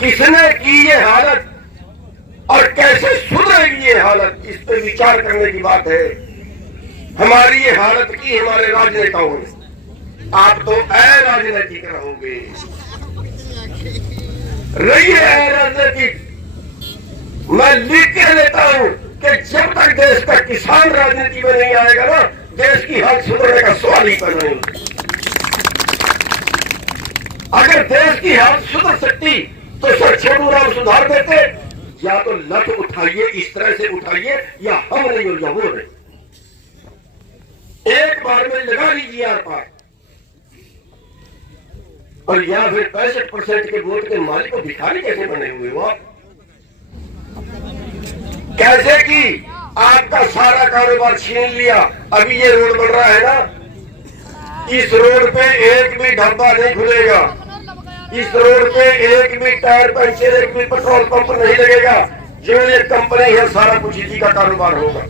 किसने की ये हालत और कैसे सुधरेगी ये हालत, इस पे विचार करने की बात है। हमारी ये हालत की हमारे राजनेताओं ने। आप तो राजनीतिक रहोगे, रहिए राजनीतिक। मैं लिख के लेता हूं कि जब तक देश का किसान राजनीति में नहीं आएगा ना, देश की हालत सुधरने का सवाल ही पैदा नहीं। अगर देश की हालत सुधर सकती तो सर छोटू राम सुधार देते। या तो लत उठाइए, इस तरह से उठाइए, या हम नहीं हो या वो नहीं। एक बार में लगा लीजिए आर पार, और या फिर 65% के वोट के मालिक को भिखारी कैसे बने हुए हो आप? कैसे की आपका सारा कारोबार छीन लिया। अभी ये रोड बन रहा है ना, इस रोड पे एक भी ढाबा नहीं खुलेगा, इस रोड पे एक भी टायर पंचर, एक भी पेट्रोल पंप नहीं लगेगा। जो ये कंपनी है सारा कुछ इसी का कारोबार होगा।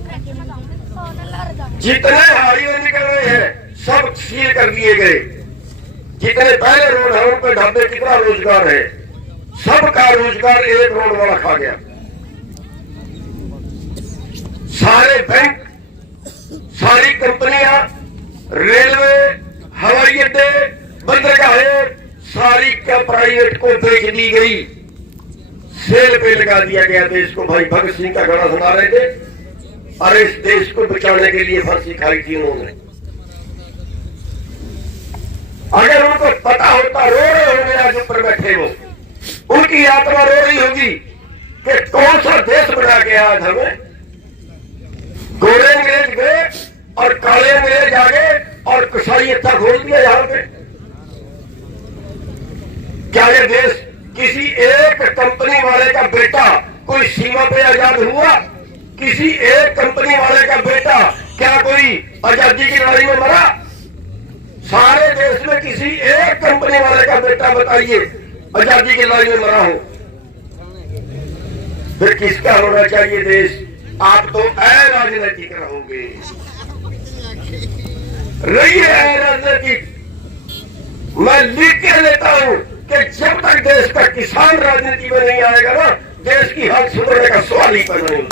जितने हाईवे निकल रहे हैं सब सील कर दिए गए। जितने पहले रोड है उन पे ढाबे कितना रोजगार है, सबका रोजगार एक रोड वाला खा गया। सारे बैंक, सारी कंपनियां, रेलवे, हवाई अड्डे, बंदरगाहें सारी क्या प्राइवेट को बेच दी गई। सेल पे लगा दिया गया देश को। भाई भगत सिंह का गाना सुना रहे थे, अरे इस देश को बचाने के लिए फांसी खाई थी उन्होंने। अगर उनको पता होता, रो रहे होंगे आज ऊपर बैठे वो, उनकी आत्मा रो रही होगी कि कौन सा देश बना के आज हमें। गोरे अंग्रेज गए और काले अंग्रेज आ गए और कसाई अच्छा खोल दिया यहां पे। क्या ये देश किसी एक कंपनी वाले का बेटा कोई सीमा पे आजाद हुआ? किसी एक कंपनी वाले का बेटा क्या कोई आजादी की लड़ाई में मरा? सारे देश में किसी एक कंपनी वाले का बेटा बताइए आजादी की लड़ाई में मरा हो? फिर किसका होना चाहिए देश? आप तो राजनीतिक रहोगे, रहिए राजनीतिक। मैं लिख के लेता हूं कि जब तक देश का किसान राजनीति में नहीं आएगा ना, देश की हालत सुधरने का सवाल ही पैदा नहीं।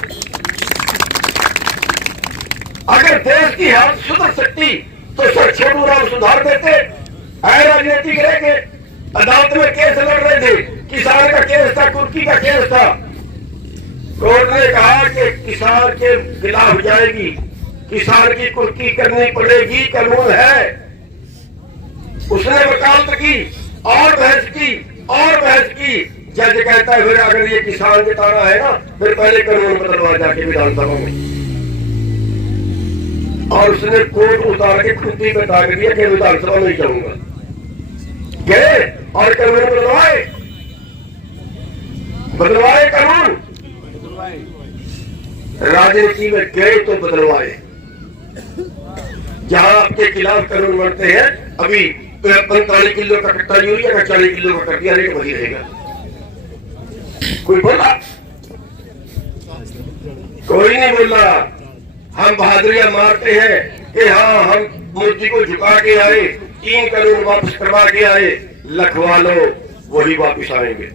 अगर देश की हालत सुधर सकती तो सर छोटू राम सुधार देते। राजनीतिक रह के अदालत में केस लड़ रहे थे, किसान का केस था, कुर्की का केस था। कोर्ट ने कहा कि किसान के खिलाफ जाएगी, किसान की कुर्की करनी पड़ेगी, कानून है। उसने वकालत की और बहस की और बहस की। जज कहता है फिर अगर ये किसान जिताना है ना, फिर पहले कानून बदलवा जाके विधानसभा में। और उसने कोर्ट उतार के खुदी पे टांग दिया कि विधानसभा नहीं जाऊंगा। गए और कानून बदलवाए कानून। राजनीति में गए तो बदलवाए। जहां आपके खिलाफ कानून बनते हैं, अभी 45 किलो का कट्टा यूरिया का 40 किलो का कट्टिया रेट वही रहेगा। कोई बोला? कोई नहीं बोला। हम बहादुरियां मारते हैं कि हाँ हम मोदी को झुका के आए, 3 कानून वापस करवा के आए। लखवा लो, वही वापिस आएंगे,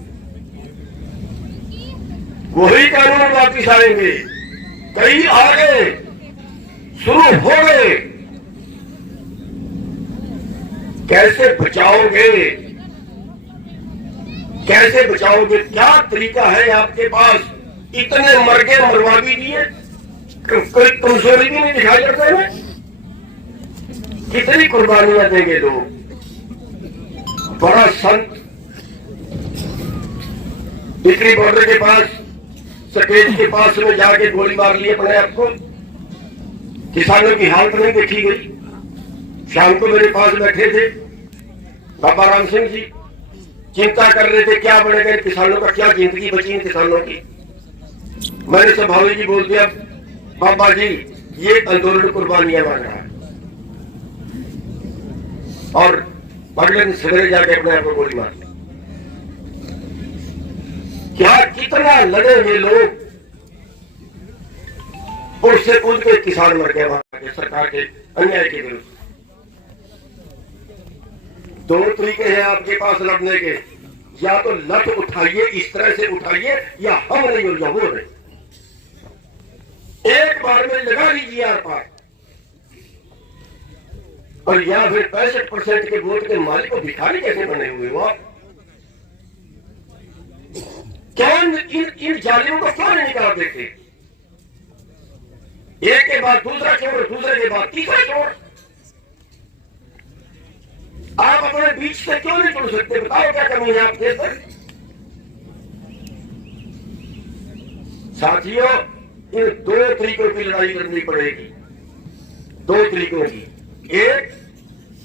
वही कानून वापिस आएंगे। कई आ गए, शुरू हो गए। कैसे बचाओगे? कैसे बचाओगे? क्या तरीका है आपके पास? इतने मरगे मरवा भी दिए, कोई कमजोरी भी नहीं दिखाई देते हैं। कितनी कुर्बानियां देंगे लोग? बड़ा संत इटली बॉर्डर के पास, सकेज के पास में जाके गोली मार ली अपने आप को। किसानों की हालत नहीं देखी गई। शाम को मेरे पास बैठे थे बाबा राम सिंह जी, चिंता कर रहे थे क्या बनेगा किसानों का, क्या जिंदगी बची किसानों की। मैंने स्वाभाविक जी बोल दिया, बाबा जी ये आंदोलन कुर्बानियां मांग रहा है। और अगले दिन सवेरे जाके अपने आप को गोली मार ली। क्या कितना लड़े हुए लोग, उससे कूद के किसान मर गए वहां के सरकार के अन्याय के विरुद्ध। 2 तरीके हैं आपके पास लड़ने के। या तो लठ उठाइए, इस तरह से उठाइए, या हम नहीं हो या वो नहीं। एक बार में लगा लीजिए आर पार, और या फिर 65% के वोट के मालिक को भिखारी कैसे बने हुए हो आप? क्यों इन जालियों को क्यों नहीं निकाल देते? एक के बाद दूसरा चोर, दूसरे के बाद तीसरा चोर। आप अपने बीच से क्यों नहीं जुड़ सकते? बताओ क्या कमी है आपके अंदर? साथियों, इन 2 तरीकों की लड़ाई लड़नी पड़ेगी, 2 तरीकों की। एक,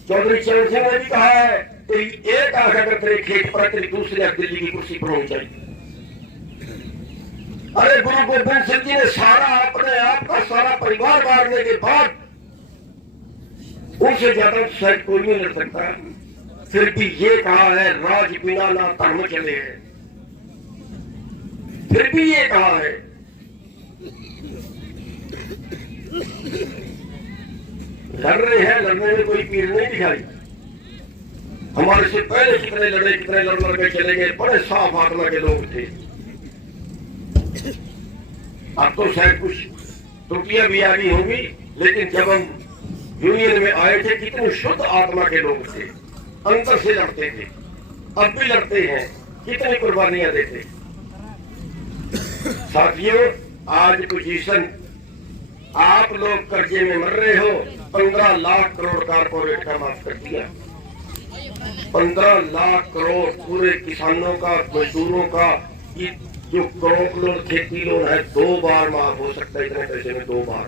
चौधरी चरण सिंह ने भी कहा है, तेरी एक आंख अगर तेरे खेत पर, तेरी दूसरी आंख दिल्ली की कुर्सी पर होनी चाहिए। अरे गुरु गोबिंद सिंह जी ने सारा अपने आप का सारा परिवार मारने के बाद उनसे ज्यादा शायद कोई नहीं लड़ सकता, फिर भी ये कहा है राज बिना ना धर्म चले है, फिर भी ये कहा है। लड़ रहे हैं, लड़ने में कोई पीड़ नहीं दिखाई। हमारे से पहले कितने लड़े, कितने लड़ के चले गए, बड़े साफ आत्मा के लोग थे। अब तो शायद कुछ त्रुटियां भी आ गई होंगी, लेकिन जब हम यूनियन में आए थे कितने शुद्ध आत्मा के लोग थे, अंदर से लड़ते थे, अब भी लड़ते हैं, कितनी कुर्बानियां देते। साथियों, आज पोजीशन आप लोग कर्जे में मर रहे हो, 15 लाख करोड़ कारपोरेट का माफ कर दिया, 15 लाख करोड़ पूरे किसानों का, मजदूरों का, जो क्रॉप लोन, खेती लोन है, 2 बार माफ हो सकता है, इतने पैसे में 2 बार।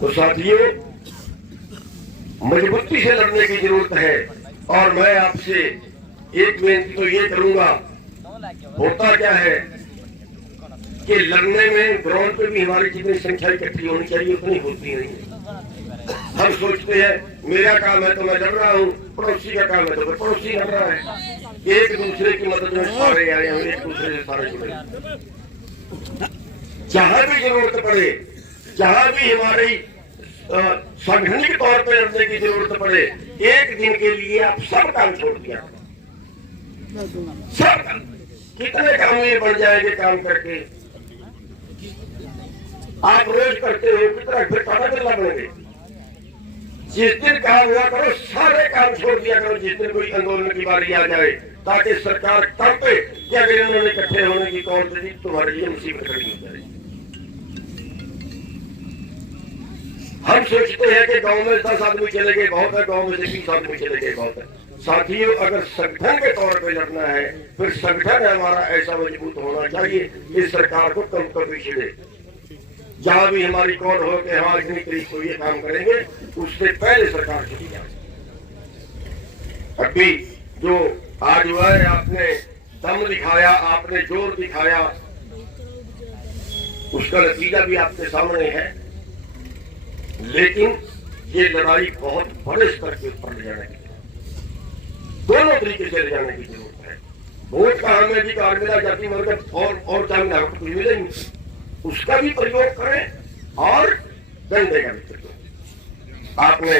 तो साथियों, मजबूती से लड़ने की जरूरत है, और मैं आपसे एक बेनती तो ये करूंगा, होता क्या है कि लड़ने में ग्राउंड पे भी हमारी जितनी संख्या इकट्ठी होनी चाहिए उतनी होती नहीं है। हम सोचते हैं मेरा काम है तो मैं लड़ रहा हूँ, पड़ोसी का काम है तो फिर पड़ोसी लड़ रहा है, एक दूसरे की मदद में सारे आए हैं, एक दूसरे से सारे जुड़े। जहां भी जरूरत पड़े, जहां भी हमारी सांगठनिक तौर पर लड़ने की जरूरत पड़े, एक दिन के लिए आप सब काम छोड़ दिया, सब काम। कितने काम ये बढ़ जाएंगे काम करके, आप रोज करते हो, कितना फिर काटा करना पड़ेंगे। जिस दिन काम हुआ करो, सारे काम छोड़ दिया करो, जिस दिन कोई आंदोलन की बारी आ जाए, ताकि सरकार तब पे कि अगर इन्होंने इकट्ठे होने की कौन सी तुम्हारे लिए मुसीबत खड़ी हो जाए। हम सोचते हैं कि गांव में 10 आदमी चले गए बहुत है, गांव में से 20 आदमी चले गए बहुत है। साथियों, अगर संगठन के तौर पे लड़ना है, फिर संगठन हमारा ऐसा मजबूत होना चाहिए कि सरकार को कम कर पीछे दे। जहां भी हमारी कौन हो कि हमारी इतनी तरीक को ये काम करेंगे, उससे पहले सरकार चली जाए। अभी जो आज हुआ है, आपने दम दिखाया, आपने जोर दिखाया, उसका नतीजा भी आपके सामने है। लेकिन ये लड़ाई बहुत बड़े स्तर के ऊपर ले जाने की, दोनों तरीके से ले जाने की जरूरत है। वोट का हमें अधिकार मिला, जाति मर्द और क्या मिला, कुछ मिलेंगे, उसका भी प्रयोग करें और दंडे का भी प्रयोग। आपने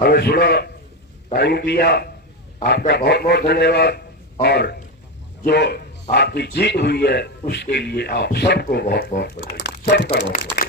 हमें सुना, टाइम दिया, आपका बहुत बहुत धन्यवाद। और जो आपकी जीत हुई है उसके लिए आप सबको बहुत बहुत बधाई, सबका बहुत बहुत।